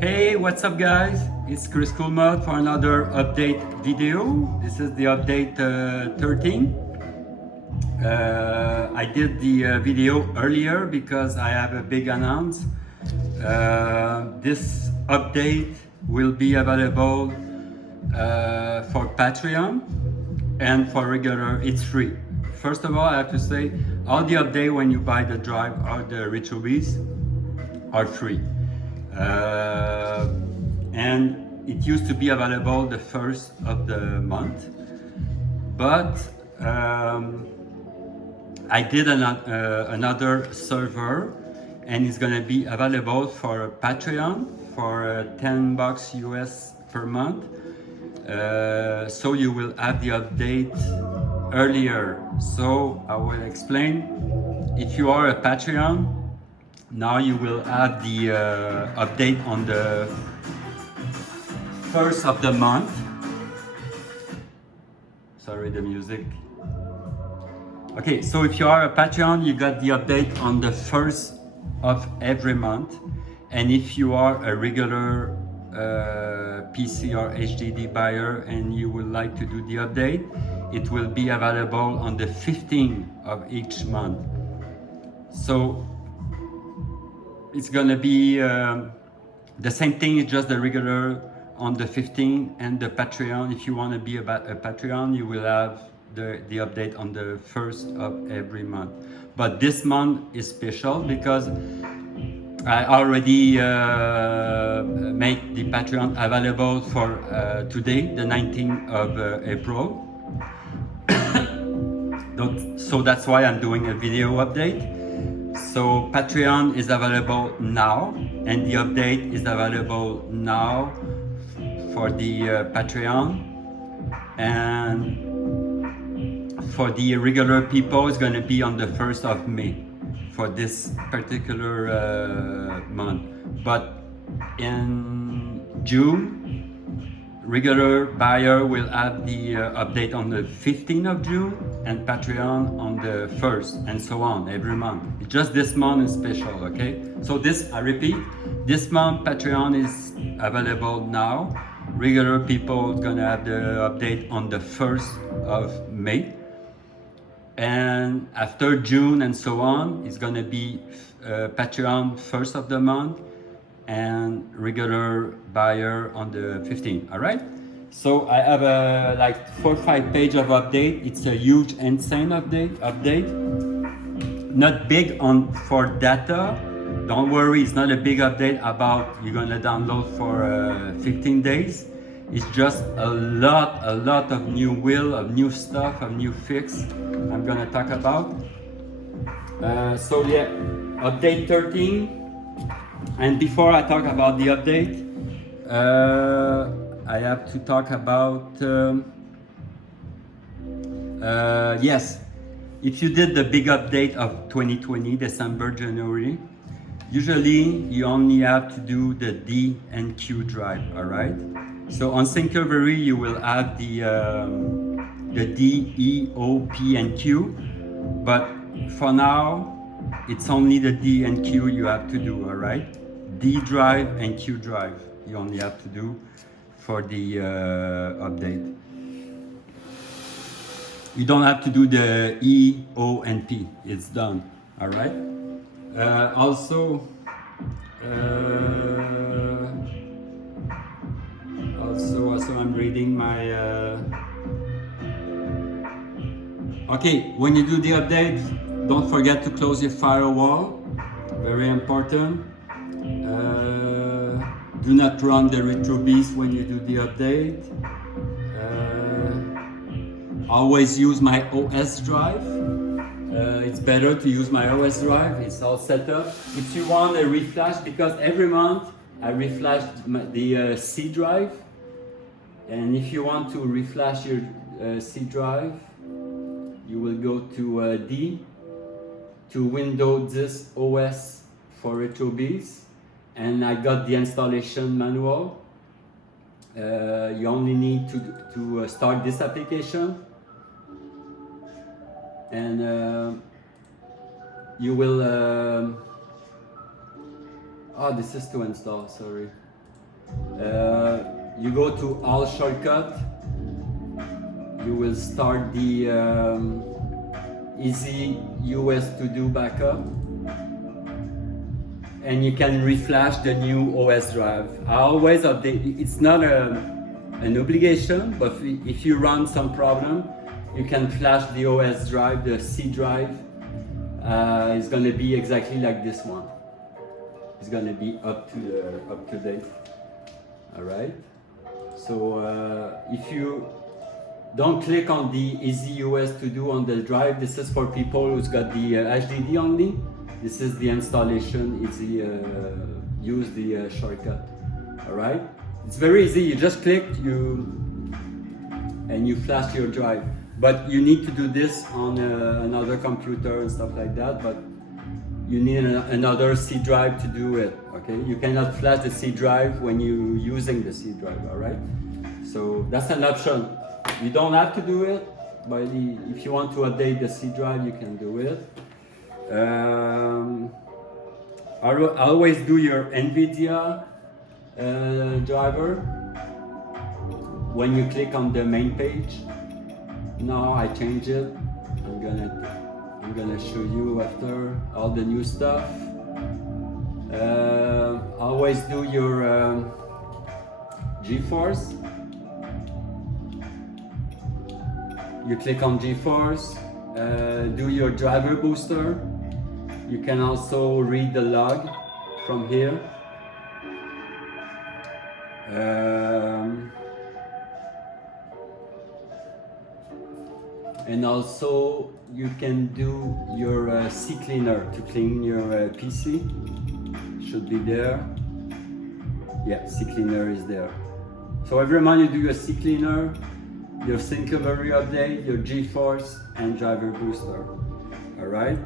Hey, what's up guys? It's Kriscoolmod for another update video. This is the update 13. I did the video earlier because I have a big announce. This update will be available for Patreon and for regular, it's free. First of all, I have to say, all the updates when you buy the drive or the RetroBeast are free. And it used to be available the first of the month, but I did another server, and it's gonna be available for Patreon for $10 US per month. So you will have the update earlier. So I will explain. If you are a Patreon, now you will have the update on the first of the month. Sorry, the music. Okay, so if you are a Patreon, you got the update on the first of every month. And if you are a regular PC or HDD buyer and you would like to do the update, it will be available on the 15th of each month. So it's gonna be the same thing, it's just the regular on the 15th, and the Patreon, if you want to be a Patreon, you will have the update on the first of every month. But this month is special because I already made the Patreon available for today, the 19th of April. So that's why I'm doing a video update. So Patreon is available now, and the update is available now for the Patreon, and for the regular people it's going to be on the 1st of May for this particular month. But in June, regular buyer will have the update on the 15th of June, and Patreon on the 1st, and so on every month. Just this month is special, okay? So this, I repeat, this month Patreon is available now. Regular people are gonna have the update on the 1st of May. And after June and so on, it's gonna be Patreon 1st of the month and regular buyer on the 15th, all right? So I have a like 4 or 5 page of update. It's a huge, insane update. Not big on for data. Don't worry, it's not a big update about you're gonna download for 15 days. It's just a lot of new wheel, of new stuff, of new fix I'm gonna talk about. So yeah, update 13. And before I talk about the update, I have to talk about, yes, if you did the big update of 2020, December, January, usually you only have to do the D and Q drive, all right? So on Syncrevery, you will have the D, E, O, P, and Q, but for now, it's only the D and Q you have to do, all right? D drive and Q drive you only have to do for the update. You don't have to do the E, O, and P. It's done, all right? Also, I'm reading my. Okay, when you do the update, don't forget to close your firewall. Very important. Do not run the RetroBeast when you do the update. Always use my OS drive. It's better to use my OS drive. It's all set up. If you want a reflash, because every month I reflash the C drive, and if you want to reflash your C drive, you will go to D, to Windows this OS for RetroBeast, and I got the installation manual. You only need to start this application, and you will oh, this is to install, sorry. You go to all shortcut. You will start the easy US to do backup, and you can reflash the new OS drive. I always update. It's not an obligation, but if you run some problem, you can flash the OS drive, the C drive. It's going to be exactly like this one. It's going to be up to date. All right. So if you don't click on the easy US to do on the drive, this is for people who's got the HDD only. This is the installation. Easy. Use the shortcut. All right. It's very easy. You just click and you flash your drive. But you need to do this on another computer and stuff like that. But you need another C drive to do it. Okay. You cannot flash the C drive when you're using the C drive. All right. So that's an option. You don't have to do it, but if you want to update the C drive, you can do it. Always do your NVIDIA driver when you click on the main page. Now I change it. I'm gonna show you after all the new stuff. Always do your GeForce. You click on GeForce, do your driver booster. You can also read the log from here. And also you can do your C cleaner to clean your PC. Should be there. Yeah, C cleaner is there. So every month you do your C cleaner, your sync recovery update, your GeForce, and driver booster. All right.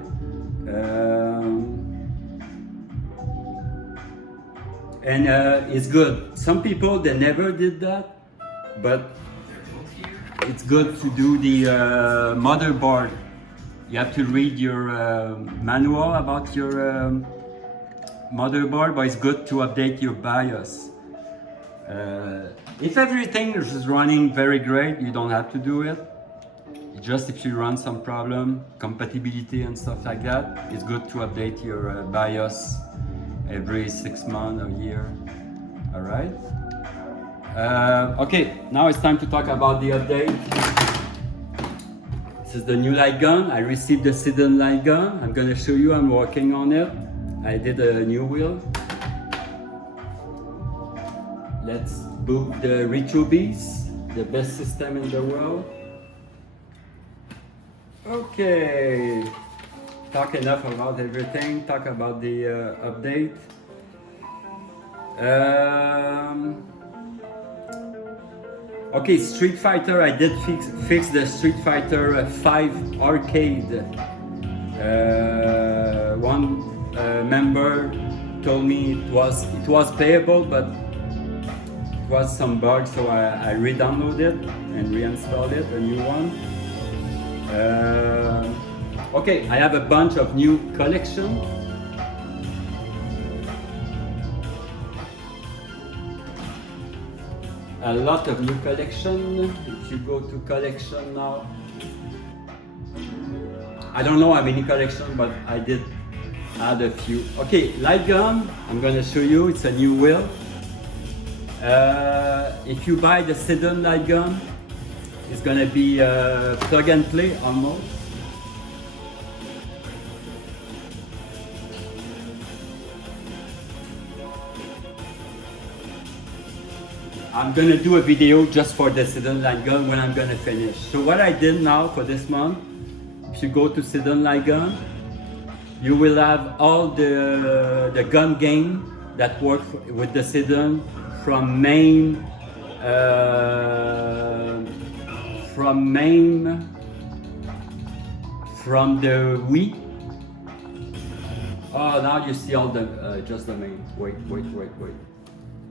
And it's good. Some people, they never did that, but it's good to do the motherboard. You have to read your manual about your motherboard, but it's good to update your BIOS. If everything is running very great, you don't have to do it. Just if you run some problem, compatibility and stuff like that, it's good to update your BIOS every 6 months or a year. All right. Okay, now it's time to talk about the update. This is the new light gun. I received the sinden light gun. I'm gonna show you. I'm working on it. I did a new wheel. Let's boot the RetroBeast, the best system in the world. Okay, talk enough about everything. Talk about the update. Okay, Street Fighter. I did fix the Street Fighter 5 arcade. One member told me it was playable, but it was some bugs, so I re-downloaded it and reinstalled it, a new one. Okay, I have a bunch of new collection. A lot of new collection. If you go to collection now, I don't know how many collection, but I did add a few. Okay, light gun, I'm gonna show you. It's a new wheel. If you buy the sinden light gun, it's gonna be plug and play almost. I'm gonna do a video just for the sinden light gun when I'm gonna finish. So what I did now for this month, if you go to sinden light gun, you will have all the gun game that work with the sinden from MAME, from the Wii. Oh, now you see all the just the MAME. Wait.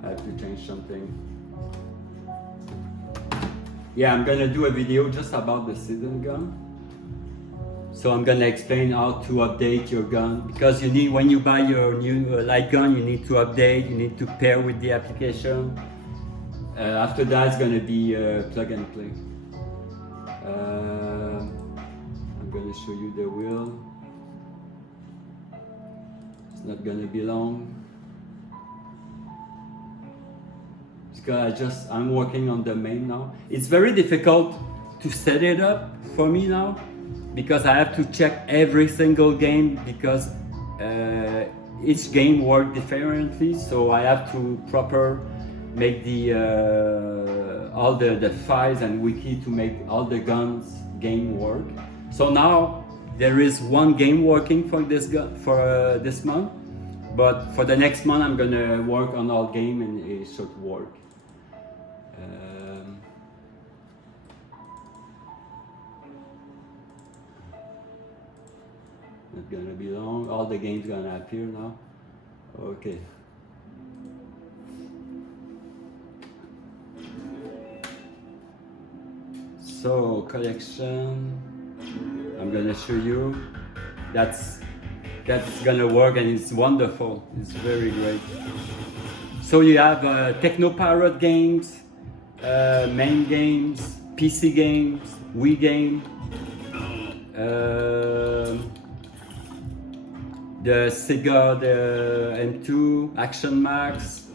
I have to change something. Yeah, I'm gonna do a video just about the sinden gun. So I'm gonna explain how to update your gun, because you need, when you buy your new light gun, you need to update, you need to pair with the application. After that, it's gonna be plug and play. I'm gonna show you the wheel. It's not gonna be long. Because I'm working on the MAME now. It's very difficult to set it up for me now, because I have to check every single game, because each game works differently. So I have to make the all the files and wiki to make all the guns game work. So now there is one game working for this gun for this month, but for the next month I'm gonna work on all game and it should work. Not gonna be long. All the games gonna appear now. Okay. So collection, I'm gonna show you. That's gonna work, and it's wonderful. It's very great. So you have Techno Parrot games, MAME games, PC games, Wii game, the Sega, the M2, Action Max,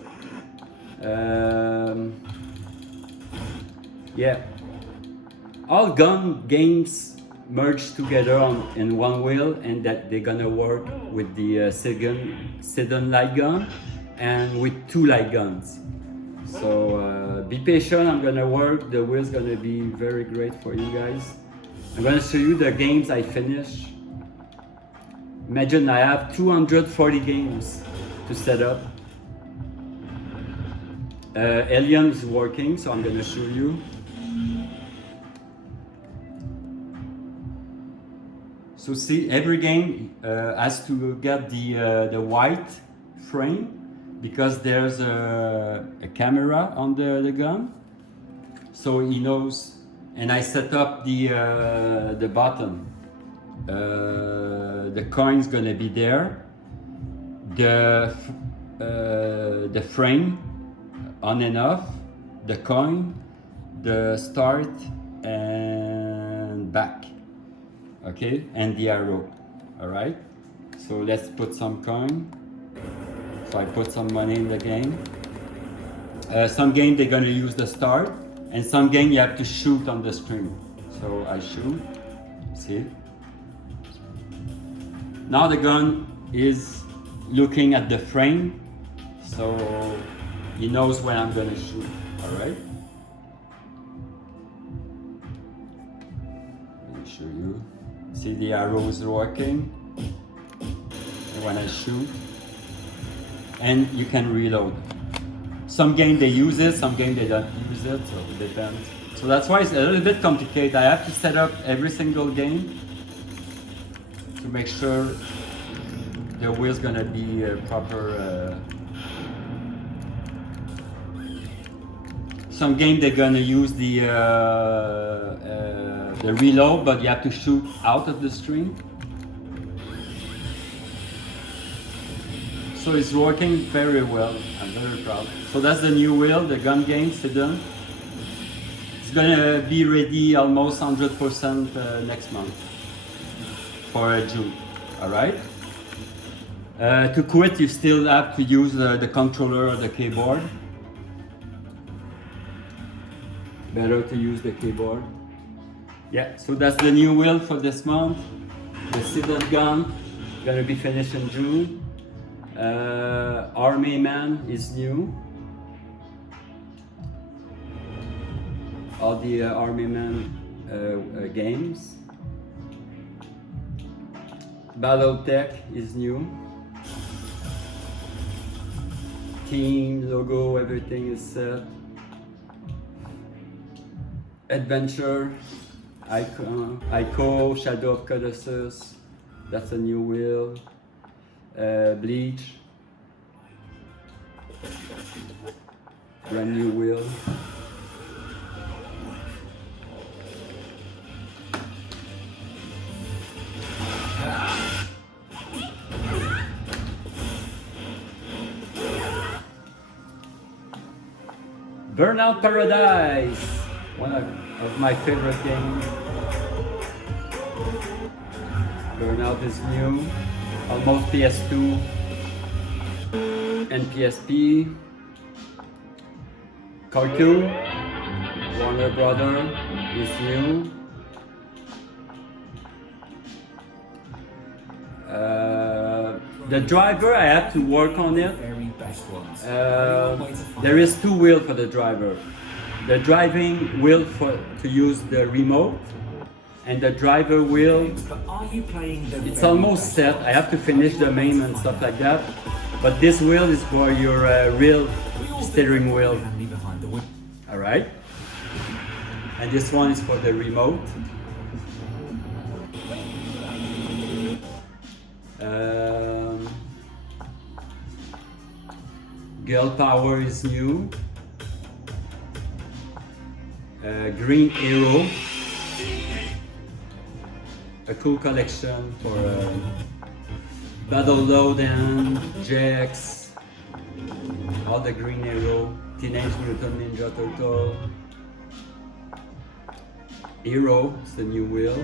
yeah, all gun games merged together in one wheel, and that they're gonna work with the sinden light gun and with 2 light guns. So be patient, I'm gonna work, the wheel's gonna be very great for you guys. I'm gonna show you the games I finished. Imagine I have 240 games to set up. Alien is working, so I'm gonna show you. So see, every game has to get the white frame, because there's a camera on the gun, so he knows. And I set up the button. The coin's gonna be there. The frame on and off, the coin, the start and back. Okay, and the arrow. All right. So let's put some coin. So I put some money in the game. Some game they're gonna use the start, and some game you have to shoot on the string. So I shoot. See? Now the gun is looking at the frame, so he knows when I'm gonna shoot. All right. Let me show you. See, the arrow is working when I shoot, and you can reload. Some game they use it, some game they don't use it, so it depends. So that's why it's a little bit complicated. I have to set up every single game to make sure the wheel's gonna be proper. Some game they're gonna use the reload, but you have to shoot out of the string. So it's working very well. I'm very proud. So that's the new wheel, the gun game, sinden. It's gonna be ready almost 100% next month for June. All right. To quit, you still have to use the controller or the keyboard. Better to use the keyboard. Yeah, so that's the new wheel for this month. The sinden gun, gonna be finished in June. Army Man is new. All the Army Man games. Battletech is new. Team, logo, everything is set. Adventure, Ico, Shadow of Colossus, that's a new wheel. Bleach, brand new wheel. Burnout Paradise, one of my favorite games. Burnout is new, almost PS2 and PSP. Cartoon, Warner Brother is new. The driver, I have to work on it. There is two wheels for the driver. The driving wheel to use the remote, and the driver wheel, it's almost set. I have to finish the MAME and stuff like that. But this wheel is for your real steering wheel. Alright. And this one is for the remote. Girl Power is new. Green Arrow. A cool collection for Battle Load and JX. All the Green Arrow. Teenage Mutant Ninja Turtle. Hero is the new wheel.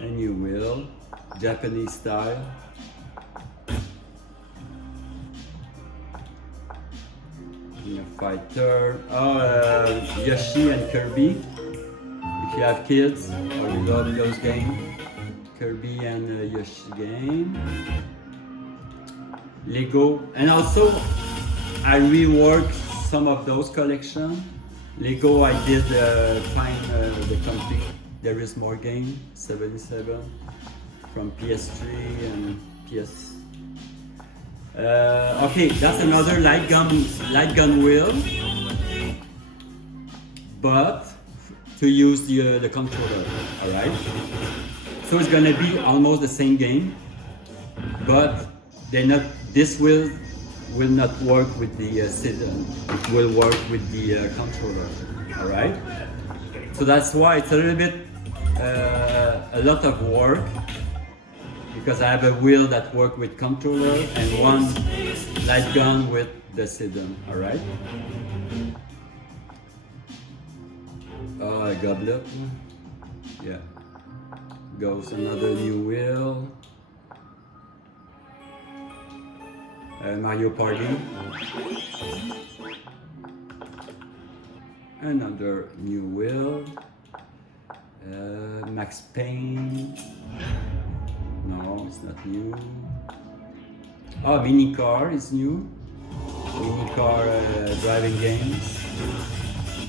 A new wheel, Japanese style. Fighter. Yoshi and Kirby. If you have kids or you love those games, Kirby and Yoshi game. Lego, and also I reworked some of those collections. Lego, I did find the complete There Is More game 77 from PS3 and PS. Okay, that's another light gun wheel, but to use the controller. All right. So it's gonna be almost the same game, but they're not. This will not work with the sinden. It will work with the controller. All right. So that's why it's a little bit a lot of work, because I have a wheel that works with controller and one light gun with the sinden. All right. A goblet. Yeah. Goes another new wheel. Mario Party. Another new wheel. Max Payne. No, it's not new. Oh, Mini Car is new. Mini Car driving games.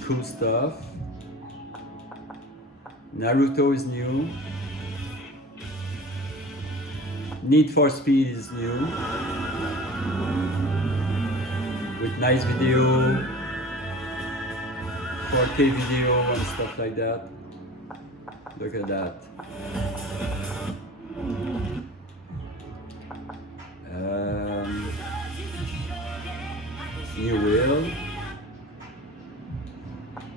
Cool stuff. Naruto is new. Need for Speed is new. With nice video, 4K video and stuff like that. Look at that. New wheel.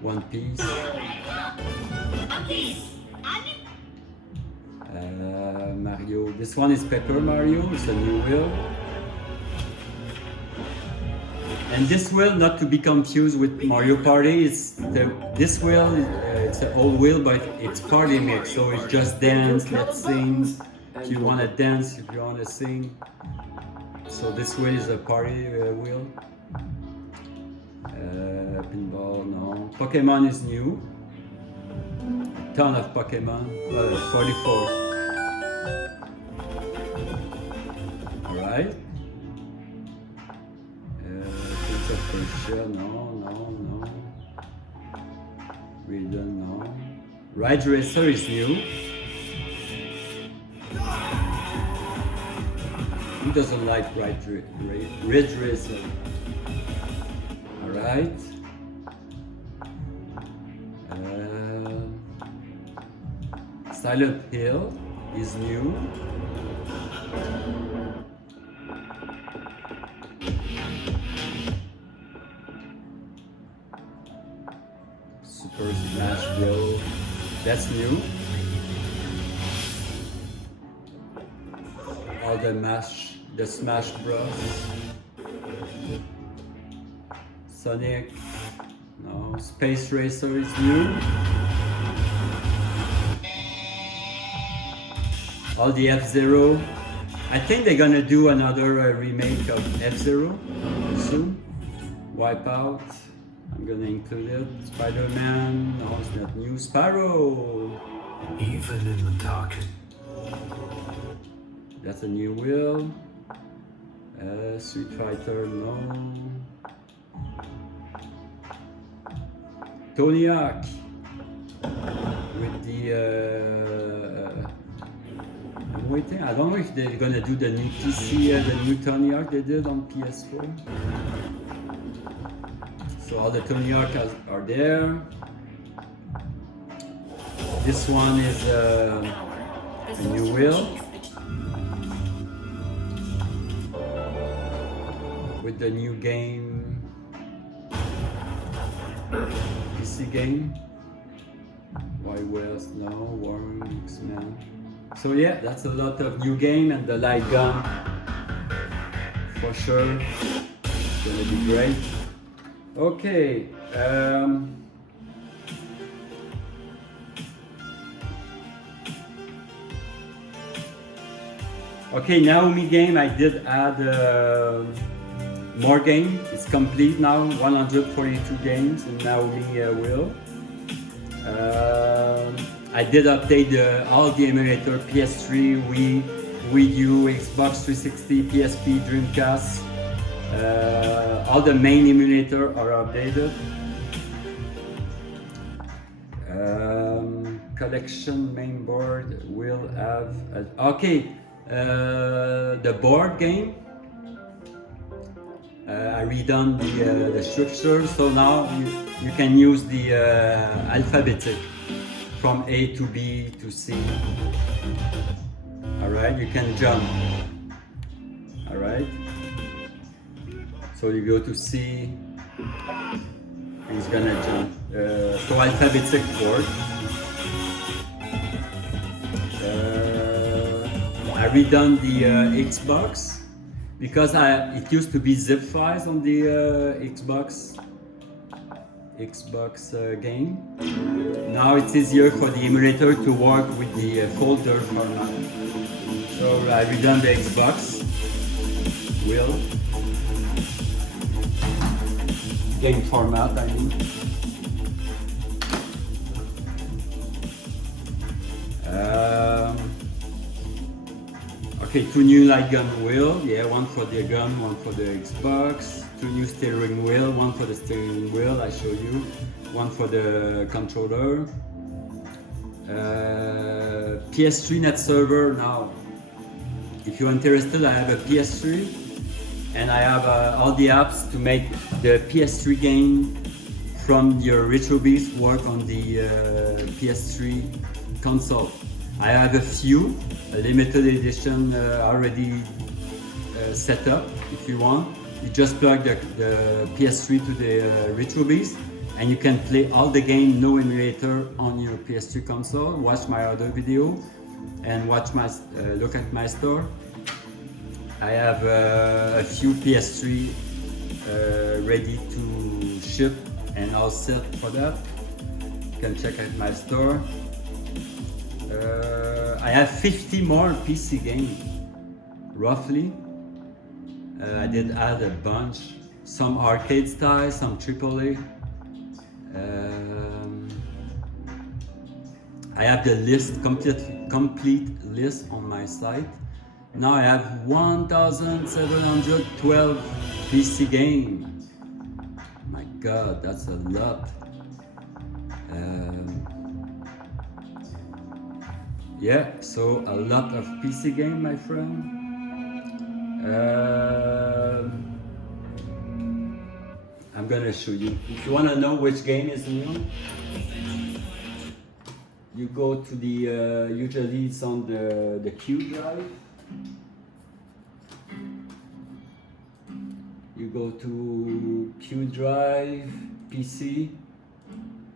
One Piece. Mario. This one is Paper Mario. It's a new wheel. And this wheel, not to be confused with Mario Party, this wheel, it's an old wheel, but it's party mix. So it's just dance, let's sing. If you want to dance, if you want to sing. So this wheel is a party wheel. Pinball, no. Pokemon is new. Ton of Pokemon. 44. Alright. No. Raiden, no. Ridge Racer is new. Who doesn't like Ridge Racer? Alright. Silent Hill is new. Super Smash Bros. That's new. all the Smash Bros. Sonic, no, Space Racer is new. All the F-Zero. I think they're gonna do another remake of F-Zero soon. Wipeout, I'm gonna include it. Spider-Man, no, it's not new. Sparrow. Even in the dark. That's a new wheel. Street Fighter, no. Tony Hawk with the I'm waiting. I don't know if they're gonna do the new PC, the new Tony Hawk they did on PS4. So all the Tony Hawk are there. This one is a new wheel with the new game, PC game. Wild West, no, Warren, X-Men. So yeah, that's a lot of new game, and the light gun for sure. It's gonna be great. Okay. Okay, Naomi game, I did add more game. It's complete now, 142 games in Naomi wheel. I did update all the emulator, PS3, Wii U, Xbox 360, PSP, Dreamcast. All the main emulator are updated. Collection main board will have the board game. I redone the structure, so now you can use the alphabetic from A to B to C. Alright, you can jump. Alright. So you go to C, and he's gonna jump. So alphabetic board. I redone the Xbox because it used to be zip files on the Xbox game. Now it's easier for the emulator to work with the folder format. So I redone the Xbox wheel. Game format, I mean. Okay, 2 new light gun wheel. Yeah, one for the gun, one for the Xbox. 2 new steering wheel, one for the steering wheel, I show you. One for the controller. PS3 net server now. If you're interested, I have a PS3 and I have all the apps to make the PS3 game from your RetroBeast work on the PS3 console. I have a few, a limited edition already set up if you want. You just plug the PS3 to the RetroBeast and you can play all the game, no emulator, on your PS3 console. Watch my other video and look at my store. I have a few PS3 ready to ship and all set for that. You can check out my store. I have 50 more PC games, roughly. I did add a bunch, some arcade style, some AAA. I have the list, complete list on my site. Now I have 1,712 PC games. My God, that's a lot. Yeah, so a lot of PC game, my friend. I'm gonna show you. If you wanna know which game is new, you go to the, usually it's on the Q drive. You go to Q drive, PC,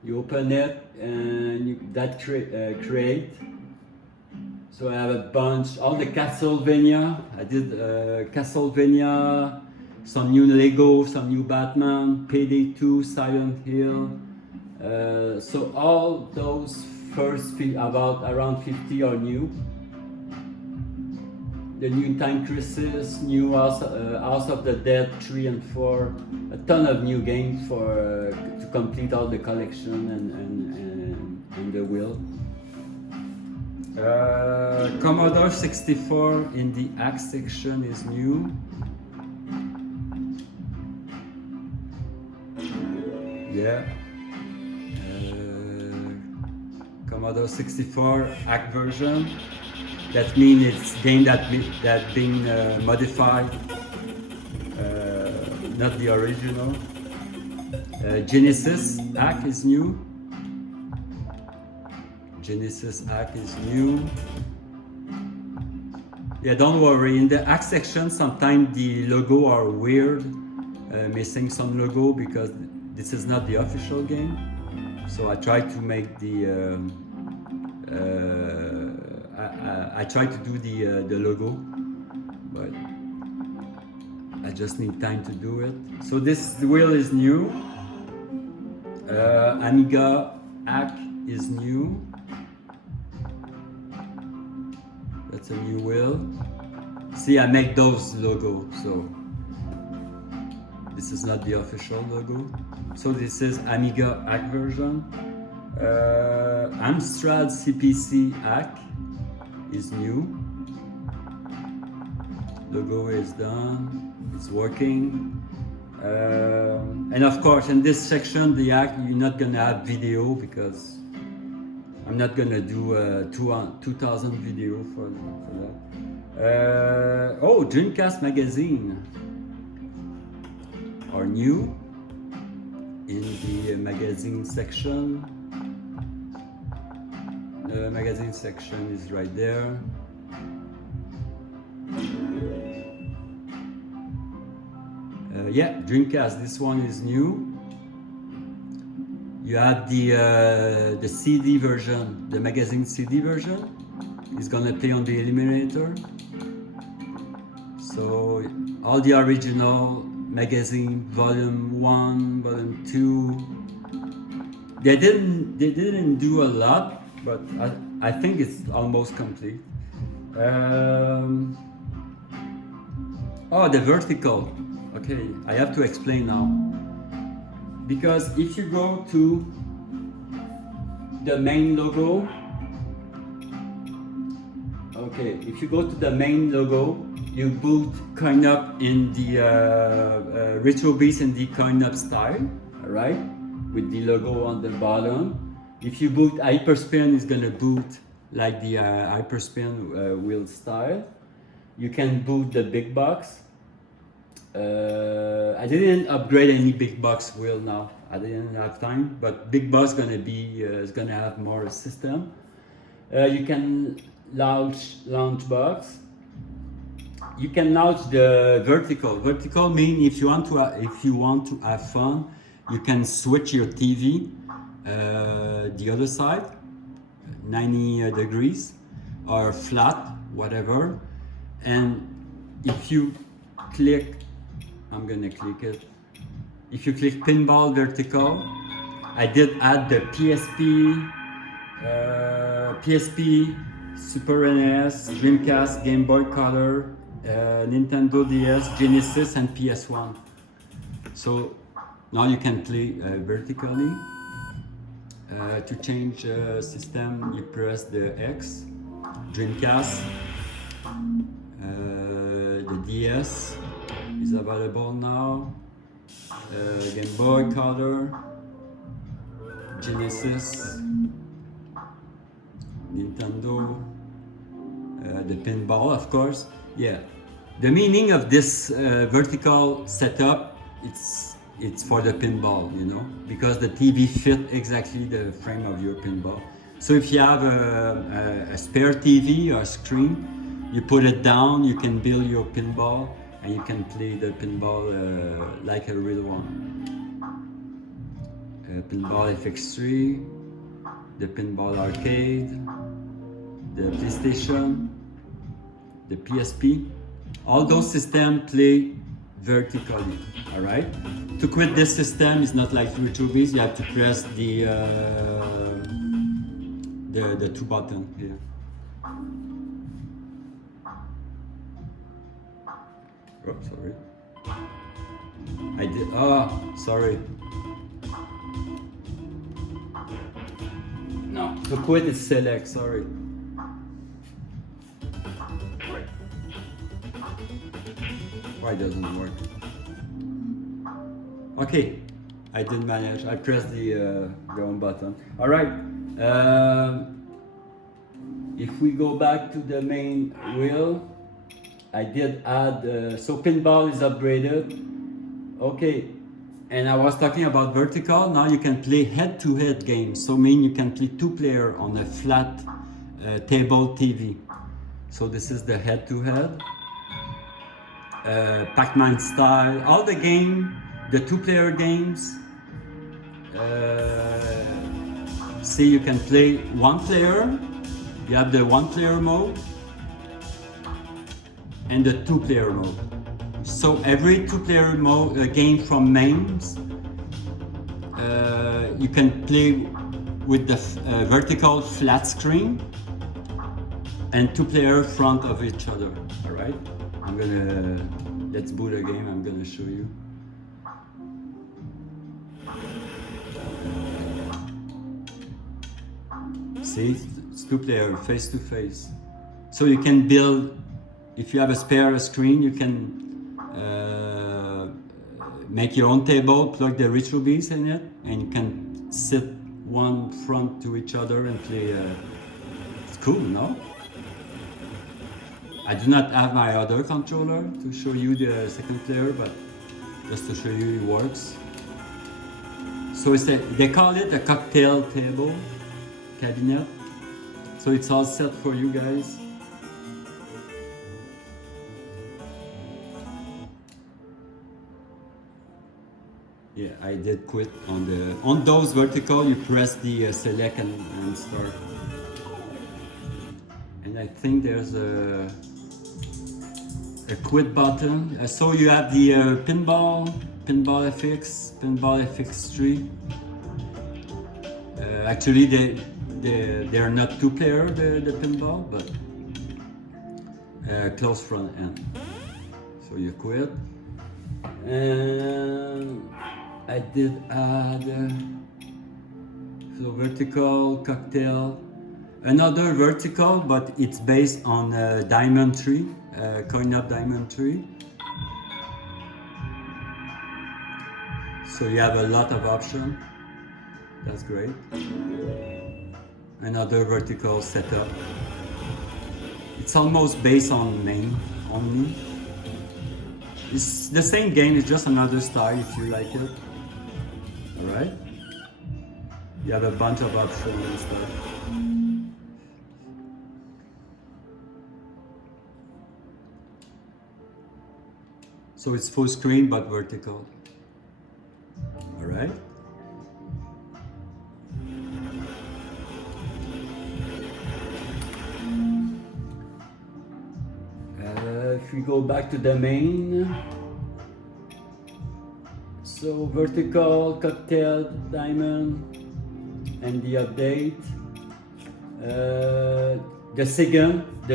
you open it and that create. So I have a bunch, all the Castlevania. I did Castlevania, some new Lego, some new Batman, Payday 2, Silent Hill. So all those first about around 50 are new. The new Time Crisis, new House of the Dead 3 and 4, a ton of new games for to complete all the collection and the wheel. Commodore 64 in the Axe section is new. Yeah. Commodore 64 Axe version. That means it's game that been modified, not the original. Genesis Axe is new. Genesis Axe is new. Yeah, don't worry. In the Axe section, sometimes the logo are weird, missing some logo because this is not the official game. So I try to make the. I try to do the logo, but I just need time to do it. So this wheel is new. Amiga Axe is new. That's a new wheel. See, I make those logos, so this is not the official logo. So this is Amiga Axe version. Amstrad CPC Axe is new. Logo is done. It's working. And of course, in this section, the Axe, you're not gonna have video because I'm not gonna do 2000 video for that. Oh, Dreamcast magazine are new in the magazine section. The magazine section is right there. Yeah, Dreamcast. This one is new. You have the CD version, the magazine CD version. It's gonna play on the Emulator. So all the original magazine, volume 1, volume 2. They didn't do a lot, but I think it's almost complete. Oh, the vertical. Okay, I have to explain now. Because if you go to the main logo, okay, if you go to the main logo, you boot coin-up in the RetroBeast in the coin-up style, alright, with the logo on the bottom. If you boot Hyperspin, it's gonna boot like the Hyperspin wheel style. You can boot the big box. I didn't upgrade any big box wheel now. I didn't have time, but big box gonna be is gonna have more system. You can launch box. You can launch the vertical. Vertical mean if you want to have fun, you can switch your TV the other side, 90 degrees or flat, whatever. And if you click, I'm gonna click it. If you click pinball vertical, I did add the PSP, Super NES, Dreamcast, Game Boy Color, Nintendo DS, Genesis, and PS1. So now you can play vertically. To change system, you press the X. Dreamcast, the DS is available now. Game Boy Color, Genesis, Nintendo, the pinball, of course. Yeah, the meaning of this vertical setup, it's for the pinball, you know, because the TV fit exactly the frame of your pinball. So if you have a spare TV or screen, you put it down, you can build your pinball, and you can play the pinball like a real one. Pinball FX3, the pinball arcade, the PlayStation, the PSP. All those systems play vertically, all right? To quit this system is not like RetroBeast, you have to press the two buttons here. Oh, sorry. I did, sorry. No, to quit is select, sorry. Why doesn't work? Okay, I didn't manage. I pressed the wrong button. All right. If we go back to the main wheel, I did add. So pinball is upgraded. Okay, and I was talking about vertical. Now you can play head-to-head games. So mean you can play two player on a flat table TV. So this is the head-to-head. Pac-Man style, all the game, the two-player games. See, you can play one player. You have the one-player mode and the two-player mode. So every two-player mode game from MAME, you can play with the vertical flat screen and two-player front of each other. All right. Let's boot a game, I'm gonna show you. See, it's two player, face to face. So you can build, if you have a spare screen, you can make your own table, plug the RetroBeast in it, and you can sit one front to each other and play. It's cool, no? I do not have my other controller to show you the second player, but just to show you it works. So they call it a cocktail table cabinet. So it's all set for you guys. Yeah, I did quit on those vertical. You press the select and start. And I think there's a quit button. So you have the pinball FX, pinball FX3. Actually, they are not two player the pinball, but close front end. So you quit, and I did add so vertical cocktail. Another vertical, but it's based on diamond tree, coin up diamond tree. So you have a lot of options. That's great. Another vertical setup. It's almost based on MAME only. It's the same game, it's just another style if you like it. Alright? You have a bunch of options and stuff. So it's full screen but vertical. Alright? If we go back to the main, so vertical, cocktail, diamond, and the update. The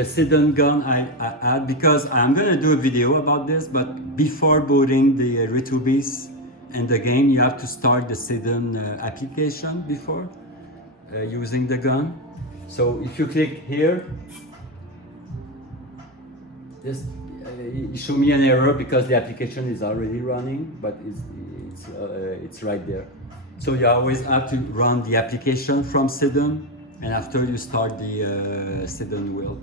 sinden gun I add because I'm gonna do a video about this, but before booting the RetroBeast and the game, you have to start the sinden application before using the gun. So if you click here, this it show me an error because the application is already running, but it's right there. So you always have to run the application from sinden, and after you start the sinden wheel.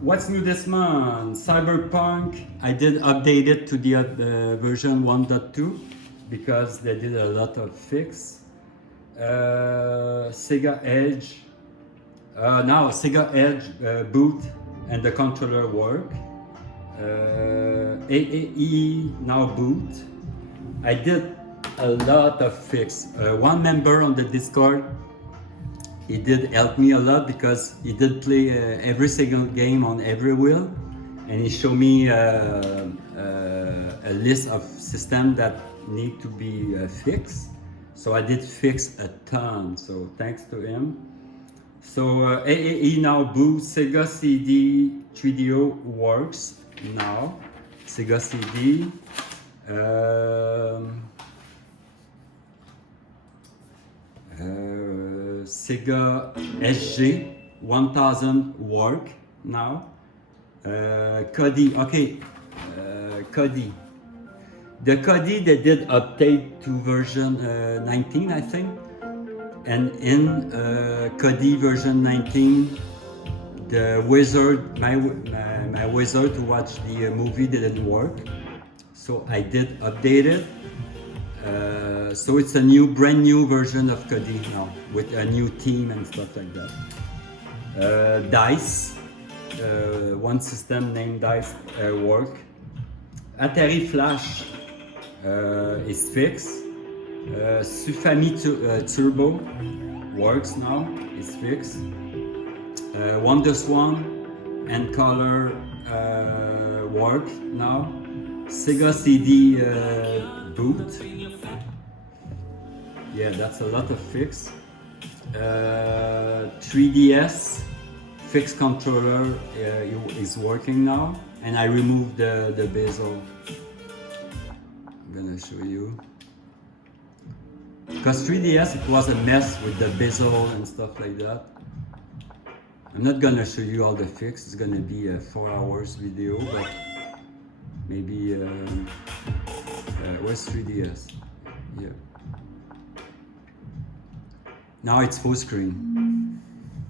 What's new this month? Cyberpunk, I did update it to the version 1.2 because they did a lot of fix. Sega Edge. Now Sega Edge boot and the controller work. AAE now boot. I did a lot of fix. One member on the Discord he did help me a lot because he did play every single game on every wheel, and he showed me a list of systems that need to be fixed. So I did fix a ton, so thanks to him. So AAE now boots Sega CD 3DO works now. Sega CD. Sega SG 1000 work now. Cody, okay. Cody. The Cody, they did update to version 19, I think. And in Cody version 19, the wizard, my wizard to watch the movie didn't work. So I did update it. So it's a brand new version of Cody now, with a new team and stuff like that. Dice, one system named Dice work. Atari Flash is fixed. Sufami Turbo works now, is fixed. WonderSwan and Color work now. Sega CD boot. Yeah, that's a lot of fix. 3DS fixed controller is working now, and I removed the bezel. I'm gonna show you. Because 3DS, it was a mess with the bezel and stuff like that. I'm not gonna show you all the fix. It's gonna be a 4 hours video, but maybe where's 3DS? Yeah. Now it's full screen.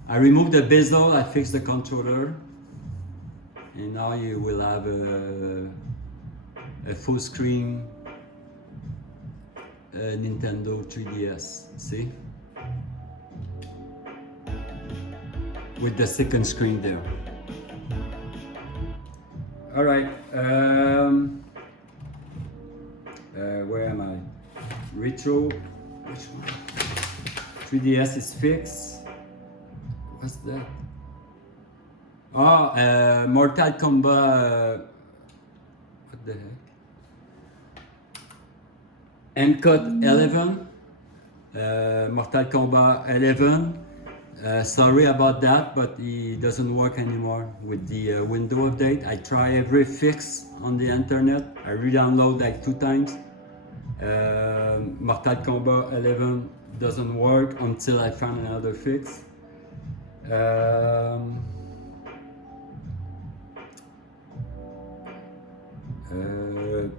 I removed the bezel, I fixed the controller, and now you will have a full screen Nintendo 3DS, see? With the second screen there. All right, where am I? Retro, which one? 3DS is fixed. What's that? Oh, Mortal Kombat. What the heck? MCOT 11. Mortal Kombat 11. Sorry about that, but it doesn't work anymore with the window update. I try every fix on the internet. I re-download like 2 times. Mortal Kombat 11 doesn't work until I find another fix.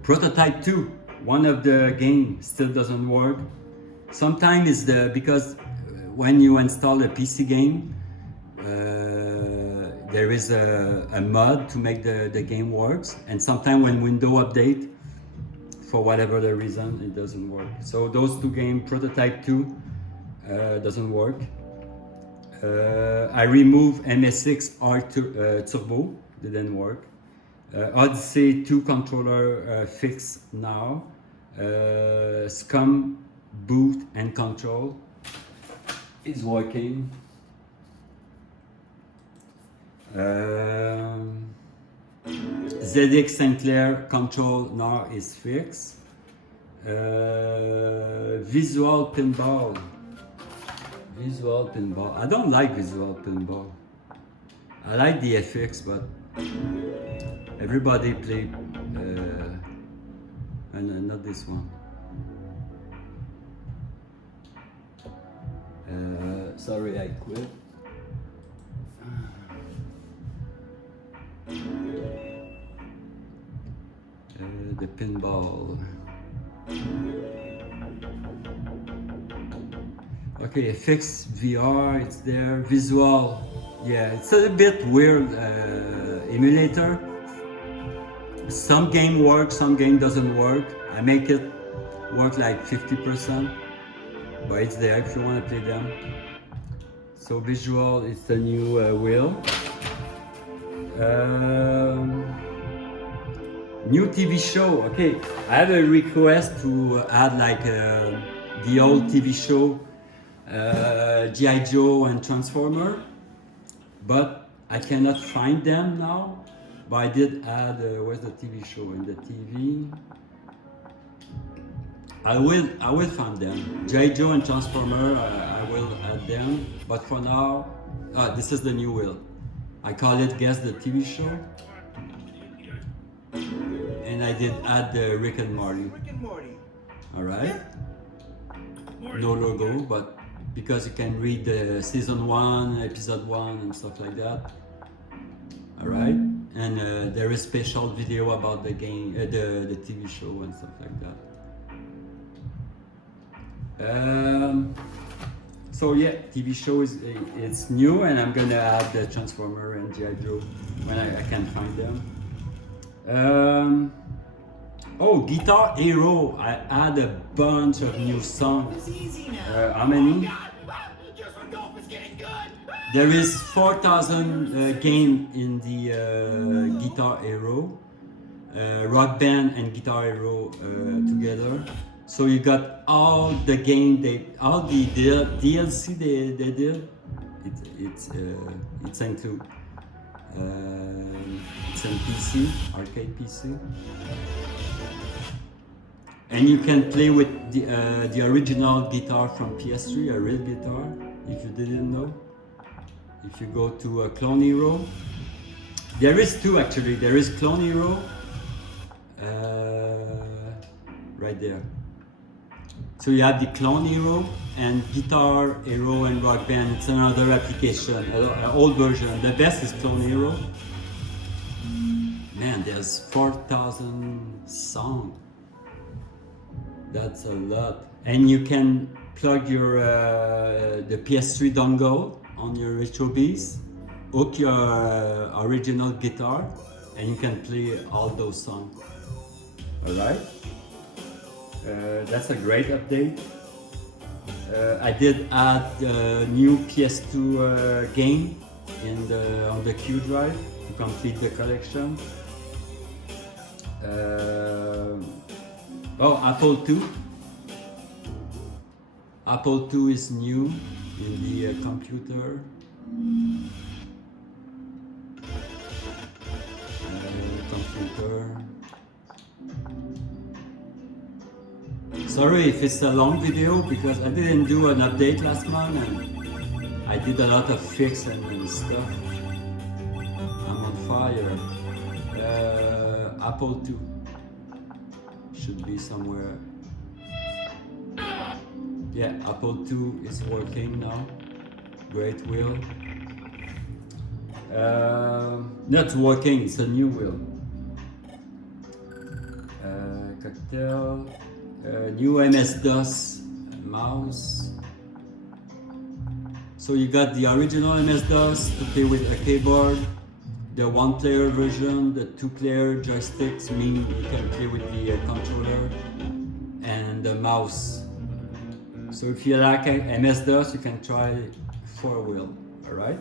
Prototype 2, one of the games still doesn't work. Sometimes it's because when you install a PC game, there is a mod to make the game works, and sometimes when window update, for whatever the reason, it doesn't work. So those 2 games, Prototype 2 doesn't work. I removed MSX R Turbo, didn't work. Odyssey 2 controller fixed now. Scum boot and control is working. ZX Sinclair control now is fixed. Visual pinball. Visual pinball. I don't like visual pinball. I like the FX, but everybody play. And not this one. Sorry, I quit. The pinball. Okay, FX VR, it's there. Visual, yeah, it's a bit weird. Emulator. Some game works, some game doesn't work. I make it work like 50%, but it's there if you want to play them. So visual, it's the new wheel. New TV show. Okay, I have a request to add like the old TV show G.I. Joe and Transformer, but I cannot find them now. But I did add, where's the TV show? In the TV, I will find them. G.I. Joe and Transformer, I will add them. But for now, this is the new wheel. I call it Guess the TV Show. And I did add the Rick and Morty. Alright. No logo, but because you can read the season 1, episode 1 and stuff like that. Alright. And there is special video about the game, the TV show and stuff like that. So yeah, TV show it's new, and I'm gonna add the Transformer and G.I. Joe when I can find them. Oh, Guitar Hero! I add a bunch of new songs. How many? There is 4,000 game in the Guitar Hero, Rock Band and Guitar Hero together. So you got all the game, all the DLC they did. It's include. It's on PC, arcade PC, and you can play with the original guitar from PS3, a real guitar. If you didn't know, if you go to Clone Hero, there is two actually. There is Clone Hero, right there. So you have the Clone Hero and Guitar Hero and Rock Band. It's another application, an old version. The best is Clone Hero. Man, there's 4,000 songs. That's a lot. And you can plug your the PS3 dongle on your RetroBeast, hook your original guitar, and you can play all those songs. All right. That's a great update. I did add a new PS2 game on the Q drive to complete the collection. Oh, Apple II. Apple II is new in the computer. Computer. Sorry if it's a long video because I didn't do an update last month and I did a lot of fix and stuff. I'm on fire. Apple II should be somewhere. Yeah, Apple II is working now. Great wheel. Not working, it's a new wheel. Cocktail. New MS-DOS mouse. So you got the original MS-DOS to play with a keyboard, the one-player version, the two-player joysticks mean you can play with the controller, and the mouse. So if you like MS-DOS, you can try 4-wheel, alright?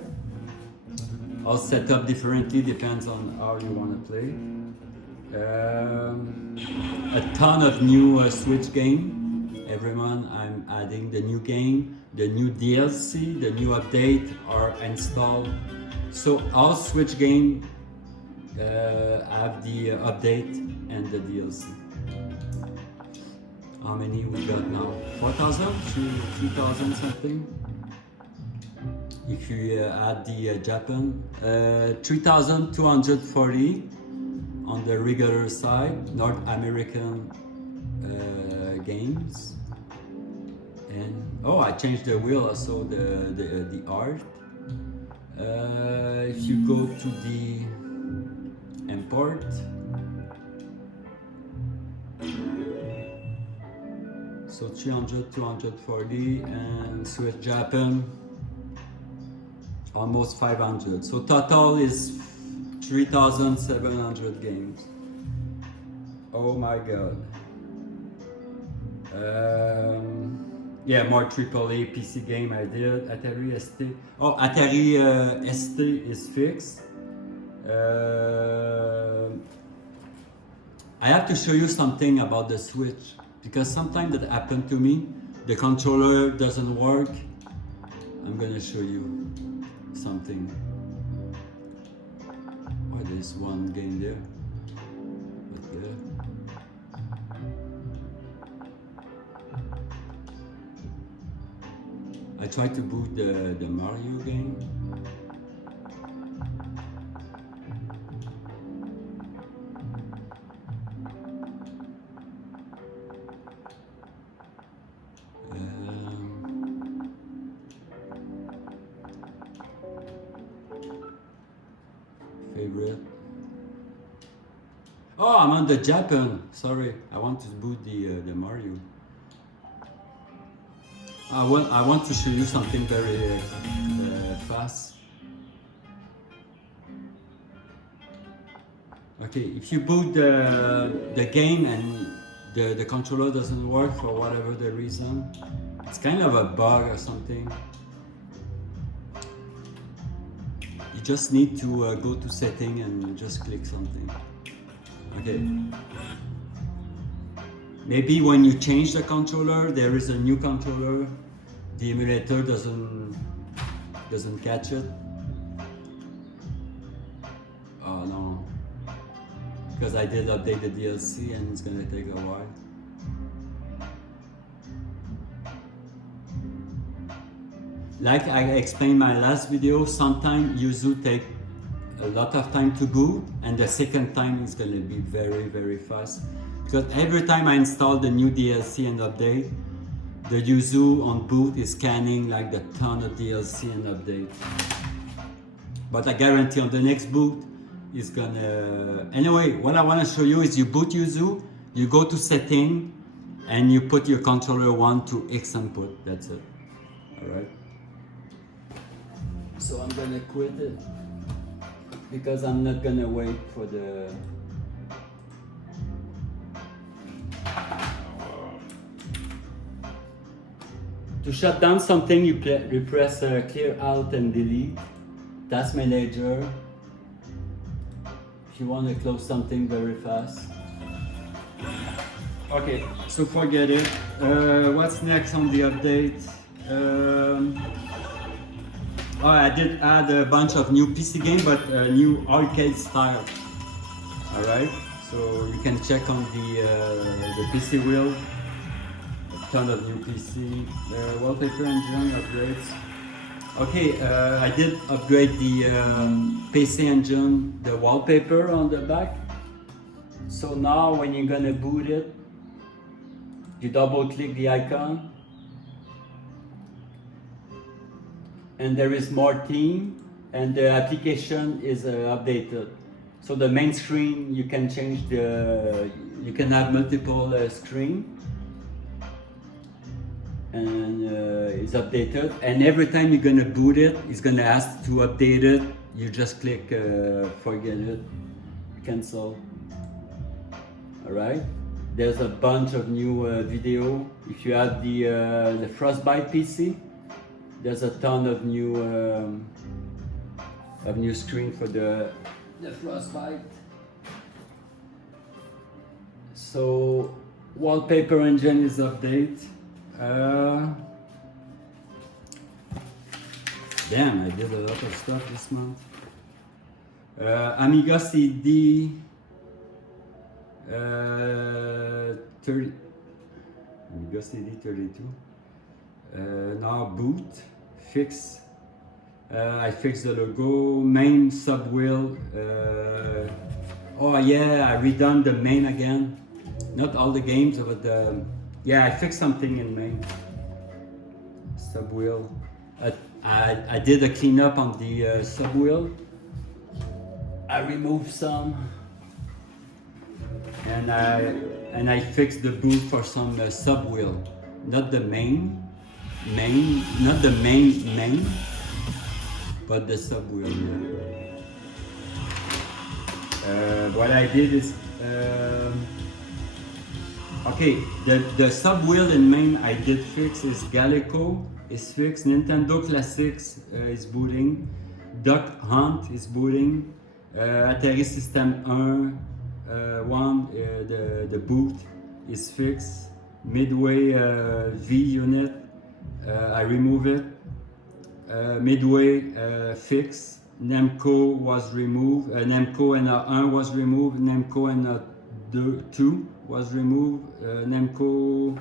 All set up differently, depends on how you want to play. A ton of new Switch game. Every month I'm adding the new game, the new DLC, the new update are installed. So all Switch game have the update and the DLC. How many we got now? 4,000? 3,000 something? If you add the Japan, 3,240 on the regular side, North American games. And oh, I changed the wheel, also the art. If you go to the import, so 300, 240, and Switch Japan, almost 500. So total is 3,700 games. Oh my god. Yeah, more AAA PC game I did. Atari ST. Oh, Atari ST is fixed. I have to show you something about the Switch because sometimes that happened to me. The controller doesn't work I'm gonna show you something. Oh, there's one game there. Right there. I tried to boot the Mario game. Favorite. Oh, I'm on the Japan. Sorry, I want to boot the Mario. I want to show you something very fast. Okay, if you boot the game and the controller doesn't work for whatever the reason, it's kind of a bug or something. You just need to go to setting and just click something. Okay. Maybe when you change the controller, there is a new controller. The emulator doesn't catch it. Oh no, because I did update the DLC and it's gonna take a while. Like I explained in my last video, sometimes Yuzu take a lot of time to boot, and the second time is gonna be very, very fast. Because every time I install the new DLC and update, the Yuzu on boot is scanning like a ton of DLC and update. But I guarantee on the next boot, it's gonna... Anyway, what I wanna show you is you boot Yuzu, you go to setting, and you put your controller 1 to X input, that's it. Alright? So I'm gonna quit it, because I'm not gonna wait for the... To shut down something, you press clear out and delete. Task manager. If you want to close something very fast. Okay, so forget it. What's next on the update? Oh, I did add a bunch of new PC games, but new arcade style. Alright, so you can check on the PC wheel. Ton of new PC, wallpaper engine upgrades. Okay, I did upgrade the PC engine, the wallpaper on the back. So now when you're gonna boot it, you double click the icon and there is more theme and the application is updated. So the main screen, you can change you can have multiple screen. And it's updated, and every time you're gonna boot it, it's gonna ask to update it. You just click forget it, cancel. Alright, there's a bunch of new video. If you have the Frostbite PC, there's a ton of new screen for the Frostbite. So wallpaper engine is updated. Damn, I did a lot of stuff this month. Amiga CD 30, Amiga CD 32. Now boot, fix. I fixed the logo, MAME sub wheel. Oh yeah, I redone the MAME again. Not all the games, but yeah, I fixed something in MAME. Sub wheel. I did a cleanup on the sub wheel. I removed some, and I fixed the boot for some sub wheel, not the main, not the main, but the sub wheel. Yeah. What I did is. Okay, the sub wheel in MAME I did fix is Galaco is fixed, Nintendo Classics is booting, Duck Hunt is booting, Atari System 1, the boot is fixed, Midway V unit, I remove it, Midway fix. Nemco was removed. Nemco NA1 was removed. Nemco NA2 was removed. Nemco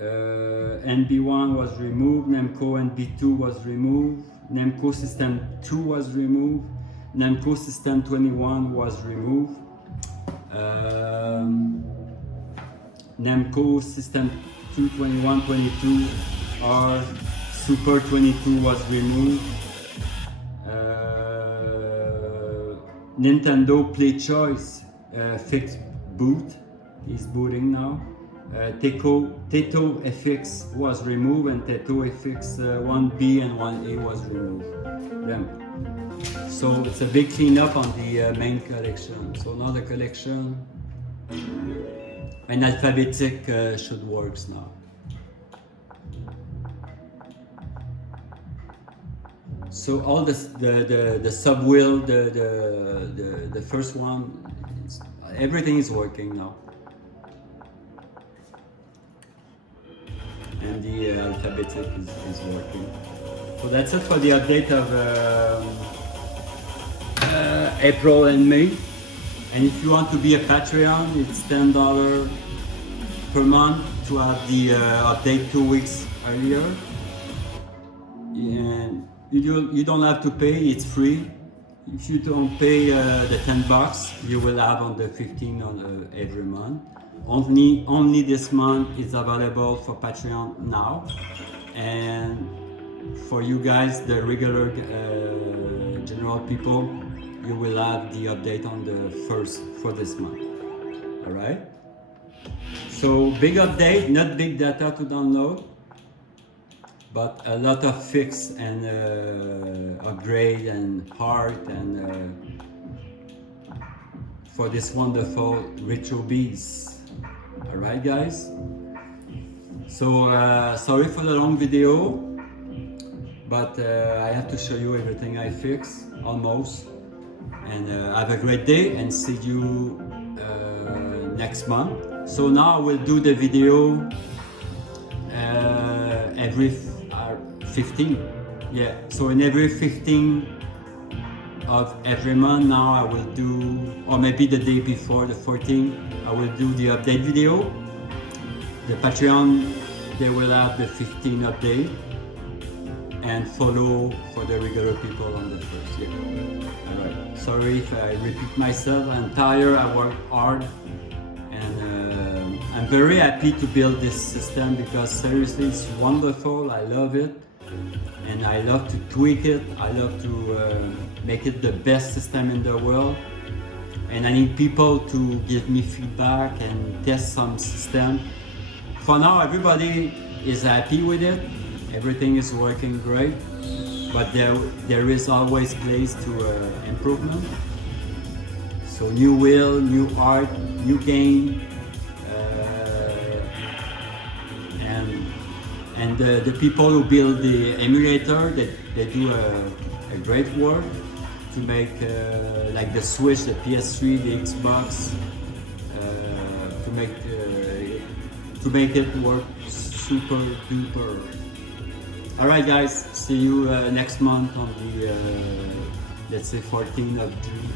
NB1 was removed. Nemco NB2 was removed. Nemco System 2 was removed. Nemco System 21 was removed. Nemco System 2, 21, 22 or Super 22 was removed. Nintendo Play Choice fixed boot is booting now. Teto FX was removed and Teto FX 1B and 1A was removed. Yeah. So it's a big cleanup on the main collection. So now the collection and alphabetic should work now. So all the sub wheel, the first one, everything is working now. And the alphabetic is working. So that's it for the update of April and May. And if you want to be a Patreon, it's $10 per month to have the update 2 weeks earlier. And you don't have to pay, it's free. If you don't pay the $10, you will have on the 15 on every month. Only this month is available for Patreon now, and for you guys, the regular general people, you will have the update on the 1st for this month. All right. So big update, not big data to download, but a lot of fix and upgrade and part and for this wonderful RetroBeast. Alright guys, so sorry for the long video, but I have to show you everything I fixed, almost. And have a great day and see you next month. So now we'll do the video every 15. Yeah, so in every 15 of every month now I will do, or maybe the day before, the 14th, I will do the update video. The Patreon, they will have the 15 update and follow for the regular people on the 1st. Yeah. Alright, sorry if I repeat myself, I'm tired, I work hard, and I'm very happy to build this system because seriously it's wonderful, I love it. And I love to tweak it, I love to make it the best system in the world. And I need people to give me feedback and test some system. For now, everybody is happy with it. Everything is working great, but there is always place to improvement. So new wheel, new art, new game, and the people who build the emulator, they do a great work to make like the Switch, the PS3, the Xbox, to make it work super duper. Alright guys, see you next month on the let's say 14th of June.